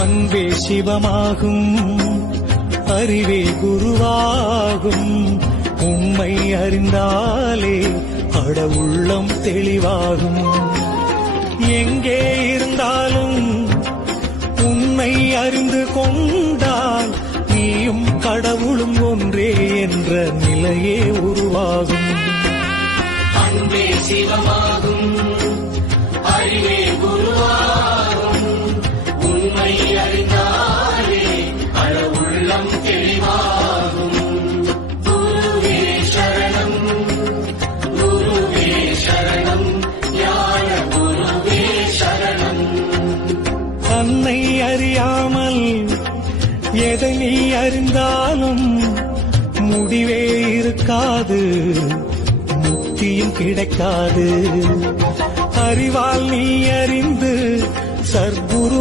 அன்பே சிவமாகும், அறிவே குருவாகும். உம்மை அறிந்தாலே கடவுள்ளம் தெளிவாகும். எங்கே இருந்தாலும் உன்னை அறிந்து கொண்டால் நீயும் கடவுளும் ஒன்றே என்ற நிலையே உருவாகும். அன்பே சிவமாகும், அறிவே குருவாகும். உண்மை அறிந்தாலே கடவுள்ளம் தெளிவாகும். குருவே சரணம், குருவே சரணம், ஞான குருவே சரணம். தன்னை அறியாமல் எதை நீ அறிந்தாலும் முடிவே இருக்காது, முக்தியும் கிடைக்காது. அறிவால் நீ அறிந்து சர்க்குரு